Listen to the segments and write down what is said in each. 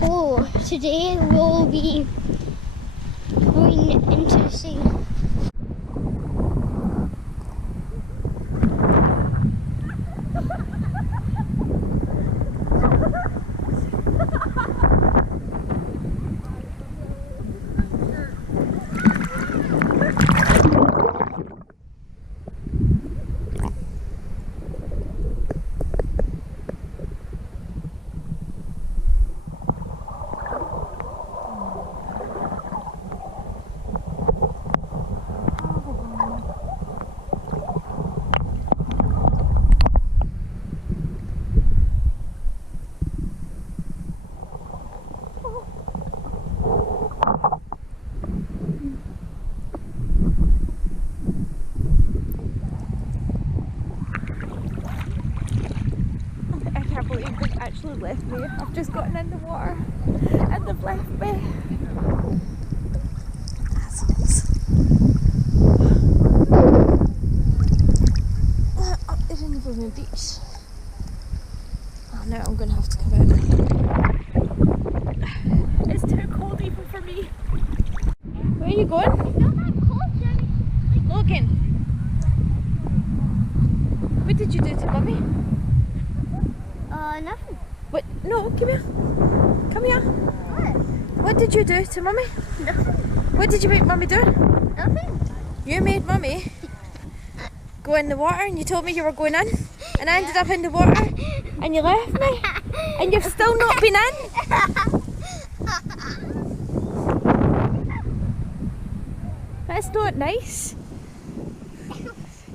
Oh, today we'll be going into the sea. Actually left me. I've just gotten in the water and they've left me. Assholes. Up there in the blooming beach. Oh no, I'm gonna have to come out. It's too cold even for me. Where are you going? It's not that cold, Jenny. Logan. What did you do to Mummy? Nothing. What? No, come here. Come here. What? What did you do to Mummy? Nothing. What did you make Mummy do? Nothing. You made Mummy go in the water and you told me you were going in and I ended up in the water and you left me and you've still not been in. That's not nice.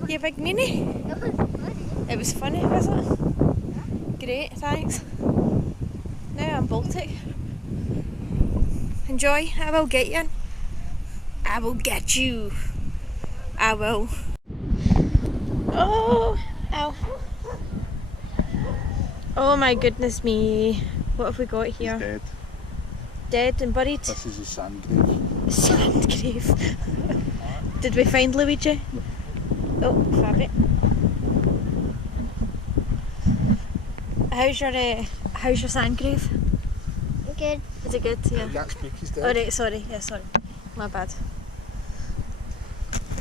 You big meanie. It was funny, was it? Great, thanks. Now I'm Baltic. Enjoy, I will get you in. I will get you. I will. Oh, ow. Oh my goodness me. What have we got here? He's dead. Dead and buried? This is a sand grave. Sand grave. Did we find Luigi? Oh, fab it. How's your sand grave? Good. Is it good? Yeah. Jack Spooky's dead. Alright, sorry. Yeah, sorry. My bad.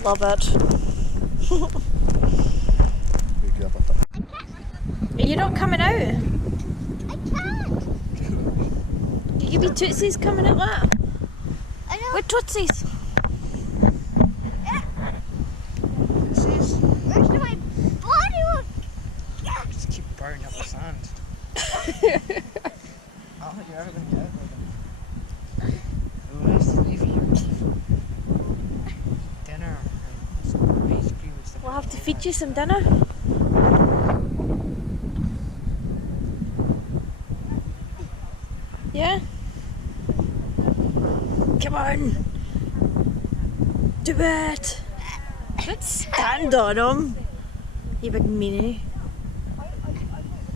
My bad. Are you not coming out? I can't. You be tootsies coming out like that? I know. What tootsies? Tootsies? Where's my body? Just keep burning up the sand. I don't think you're ever going to get out of them. The rest of leave here. Dinner and some ice cream and stuff. We'll have to feed you some dinner. Yeah? Come on! Do it! Don't stand on him! You big meanie.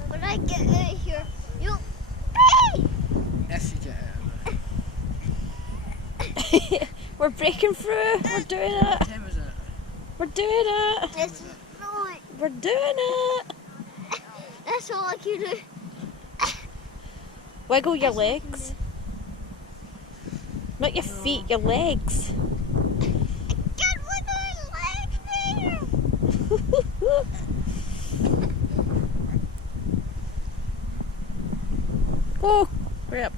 When I get out of here, you'll pay! If you get out. We're breaking through! We're doing it! What time is it? We're doing it! It's not. We're doing it! That's all I can do. Wiggle your legs. Not your feet, your legs. Get with my legs there! Oh, hurry up.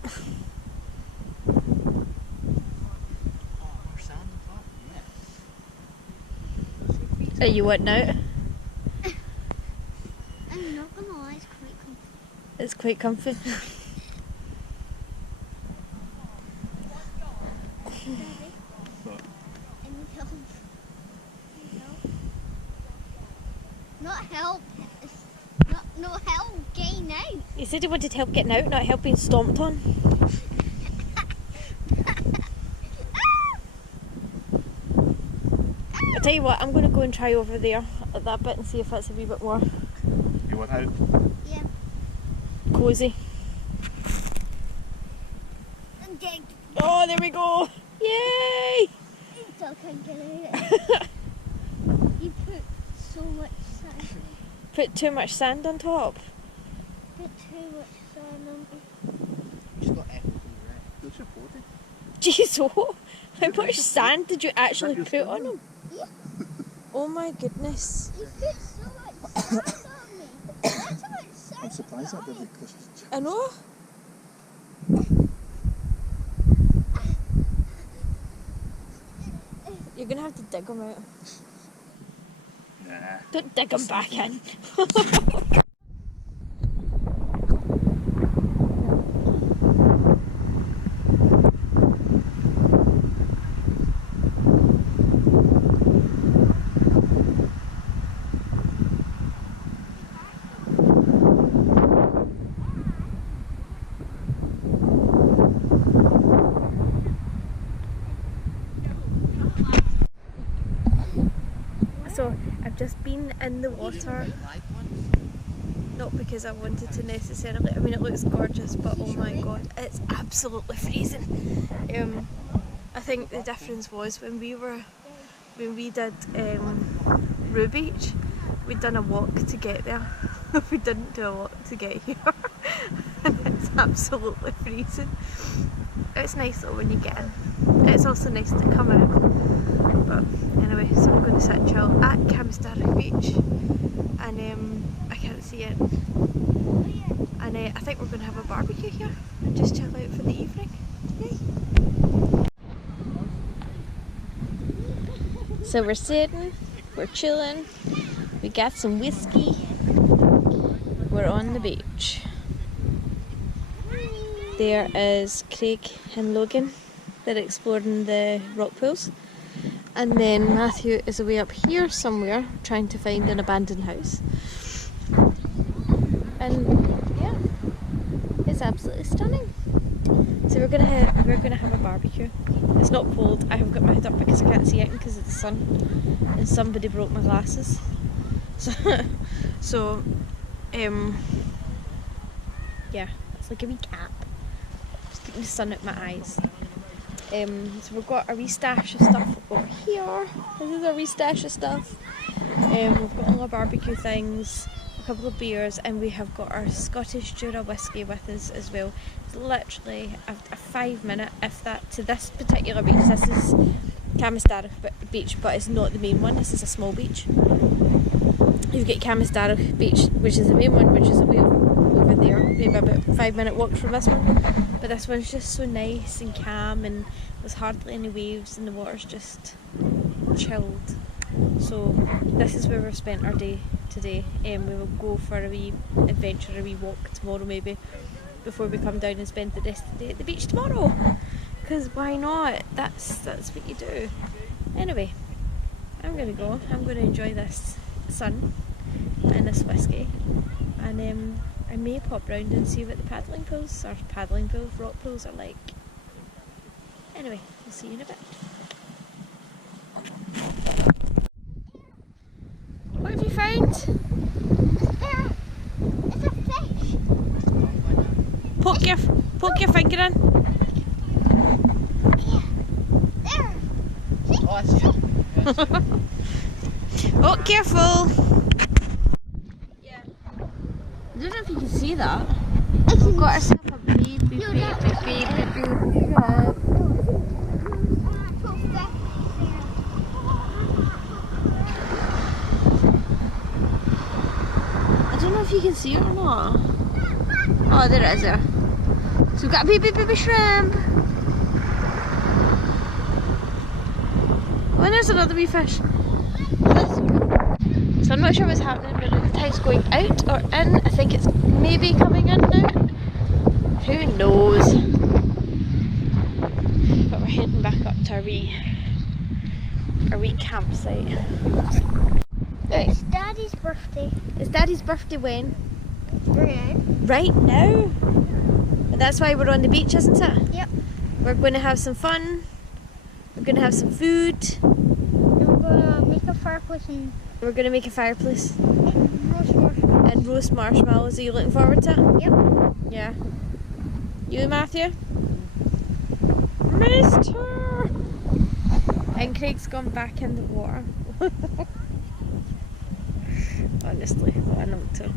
Oh, more sand on top? Yes. Are you wanting out? I'm not gonna lie, it's quite comfortable. It's quite comfy. Not help. No help getting out. You said you wanted help getting out, not help being stomped on. I'll tell you what, I'm going to go and try over there at that bit and see if that's a wee bit more You want out? Yeah. cosy. I'm dead. Oh, there we go! Yay! thinking of it. You put so much sand. Put too much sand on top. Put too much sand on it. He's got everything right. Looks reported. Jeez, what? How much sand did you actually put on him? Yeah. Oh my goodness. You put so much sand on me. That's how much sand. I'm surprised that didn't because I know. You're gonna have to dig them out. nah. Don't dig them back in. So I've just been in the water, not because I wanted to necessarily, I mean it looks gorgeous, but oh my god, it's absolutely freezing. I think the difference was when we did Rue Beach, we'd done a walk to get there. We didn't do a walk to get here. And it's absolutely freezing. It's nice though when you get in. It's also nice to come out. But anyway, so I'm going to sit and chill at Camusdarach Beach, and I can't see it. And I think we're going to have a barbecue here and just chill out for the evening. Yay. So we're sitting, we're chilling, we got some whiskey, we're on the beach. There is Craig and Logan, they're exploring the rock pools. And then Matthew is away up here somewhere trying to find an abandoned house. And yeah, it's absolutely stunning. So we're gonna have a barbecue. It's not cold. I have got my hood up because I can't see it because of the sun. And somebody broke my glasses. So yeah, it's like a wee cap. Just keeping the sun out my eyes. So we've got a wee stash of stuff over here. This is a wee stash of stuff. We've got all our barbecue things, a couple of beers, and we have got our Scottish Jura whiskey with us as well. It's literally a 5-minute, if that, to this particular beach. This is Camusdarach Beach, but it's not the main one. This is a small beach. You've got Camusdarach Beach, which is the main one, which is way over there, maybe about a 5-minute walk from this one. But this one's just so nice and calm, and there's hardly any waves, and the water's just chilled. So this is where we've spent our day today. We will go for a wee adventure, a wee walk tomorrow maybe, before we come down and spend the rest of the day at the beach tomorrow. Because why not? That's what you do. Anyway, I'm gonna go. I'm gonna enjoy this sun and this whiskey, and I may pop round and see what the rock pools are like. Anyway, we'll see you in a bit. What have you found? It's a fish. Poke your finger in. There. Oh, that's you. Oh, careful! Yeah. I don't know if you can see that. We've got ourselves a baby crab. I don't know if you can see it or not. Oh, there it is there. So we've got a baby shrimp. Oh, and there's another wee fish. So I'm not sure what's happening, but the tide's going out or in. I think it's maybe coming in now. Who knows? But we're heading back up to our wee campsite. Right. It's Daddy's birthday. Is Daddy's birthday when? Right. Right now? And that's why we're on the beach, isn't it? Yep. We're going to have some fun. We're going to have some food. And we're gonna make a fireplace and We're going to make a fireplace roast marshmallows. and roast marshmallows. Are you looking forward to it? Yep. Yeah. You, Matthew? Mister! And Craig's gone back in the water. Honestly, what a numpty.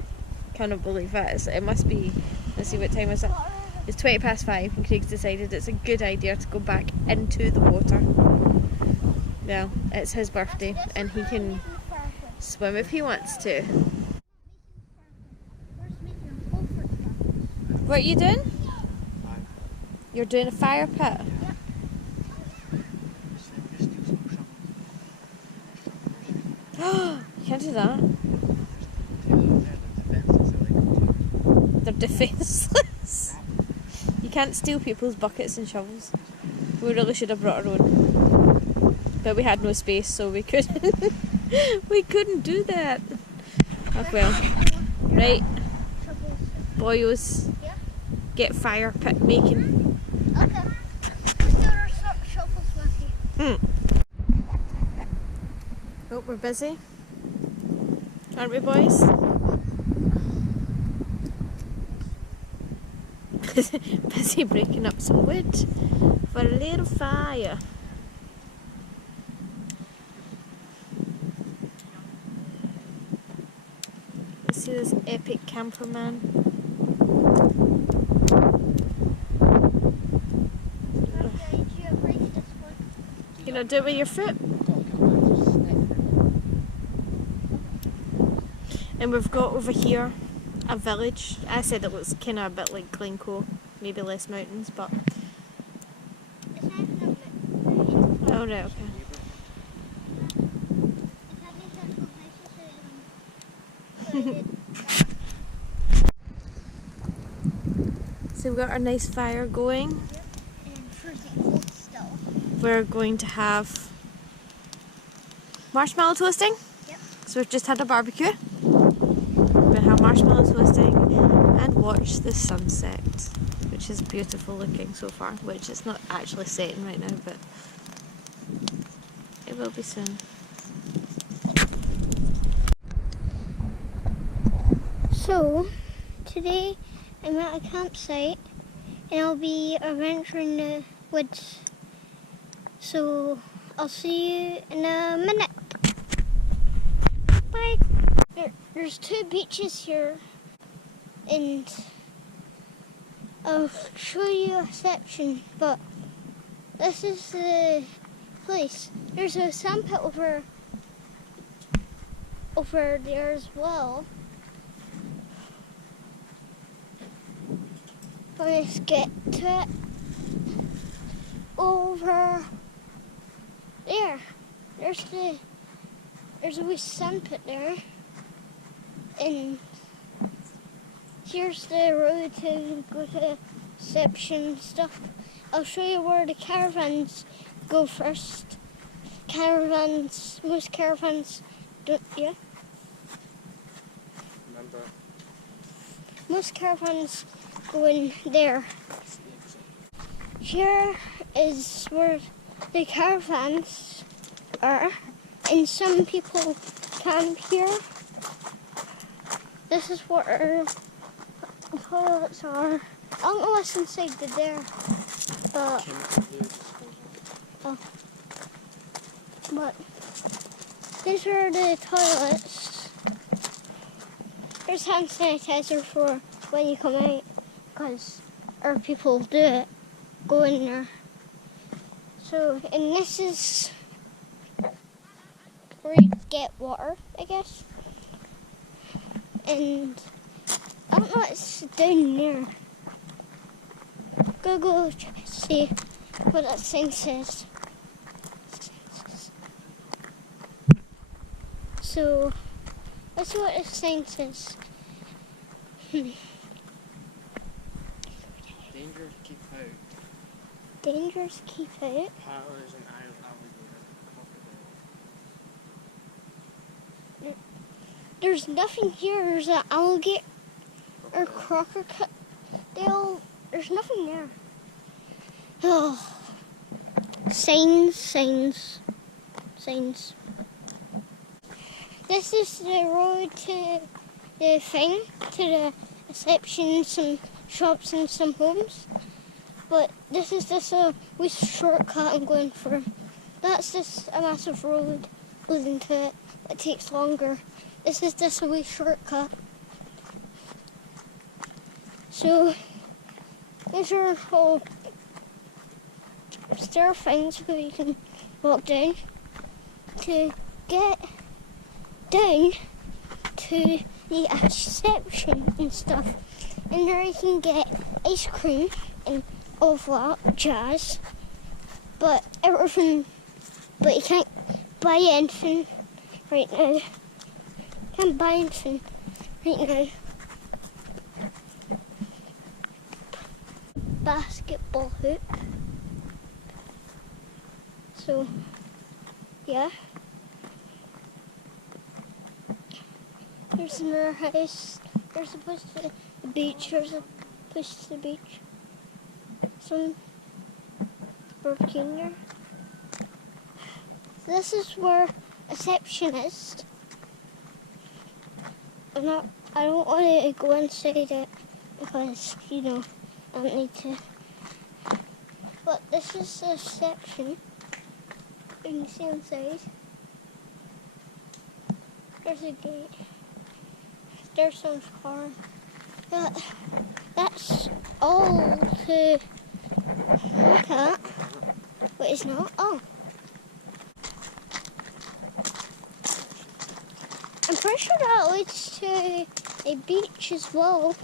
Cannot believe that. It must be, let's see, what time is it? It's 5:20 and Craig's decided it's a good idea to go back into the water. Well, it's his birthday and he can swim if he wants to. What are you doing? You're doing a fire pit? You can't do that. They're defenceless. You can't steal people's buckets and shovels. We really should have brought our own. But we had no space, so we couldn't. We couldn't do that. Oh well. Right. Boys, get fire pit making. Okay. Let's do our shovels with you. Oh, we're busy. Aren't we, boys? Busy breaking up some wood for a little fire. Let's see this epic camper man. You know, do it with your foot. And we've got over here a village. I said it looks kind of a bit like Glencoe, maybe less mountains, but... Oh, right, okay. So we've got our nice fire going. We're going to have marshmallow toasting. Yep. So we've just had a barbecue. We're going to have marshmallow toasting and watch the sunset, which is beautiful looking so far, which it's not actually setting right now, but it will be soon. So, today I'm at a campsite and I'll be adventuring the woods. So, I'll see you in a minute. Bye! There's 2 beaches here and I'll show you a section, but this is the place. There's a sandpit over there as well. Let's get to it. Over there. There's a wee sandpit there. And here's the road to go to reception stuff. I'll show you where the caravans go first. Most caravans don't, yeah? Remember? Most caravans go in there. Here is where the caravans are, and some people camp here. This is where our toilets are. I don't know what's inside there, but these are the toilets. There's hand sanitizer for when you come out, because our people do it. Go in there. So, and this is where you get water, I guess. And I don't know what's down there. Go see what that sign says. So, let's see what this sign says. Danger, keep out. Dangers, keep out. Paddlers and alligator. There's nothing here. There's an alligator or crocodile. There's nothing there. Oh. Signs. This is the road to the thing, to the reception, some shops and some homes. But this is just a wee shortcut I'm going for. That's just a massive road leading to it. It takes longer. This is just a wee shortcut. So these are all stair things where you can walk down to get down to the reception and stuff. And there you can get ice cream and all that jazz. But you can't buy anything right now. Can't buy anything right now. Basketball hoop. So, yeah. There's another house. There's a place to the beach. There's a place to the beach. Some barbecuing there. This is where reception is. I don't want to go inside it because, I don't need to. But this is the reception. You can see inside. There's a gate. There's some car. That's all to look at. But it's not. Oh. I'm pretty sure that leads to a beach as well.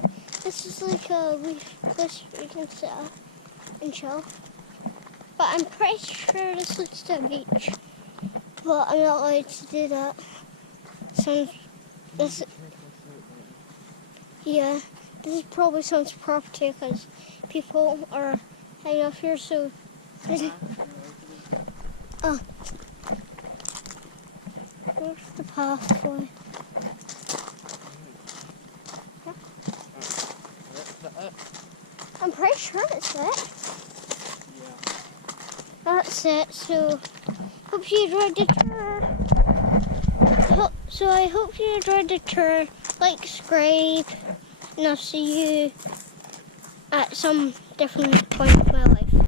This is like a wee place where you can sit up and chill. But I'm pretty sure this leads to a beach. But I'm not allowed to do that. So this is probably someone's property because people are hanging off here. So oh, where's the pathway? I'm pretty sure it's it. That's it. So hope you enjoyed the tour. So I hope you enjoyed the tour. Like, subscribe, and I'll see you at some different point of my life.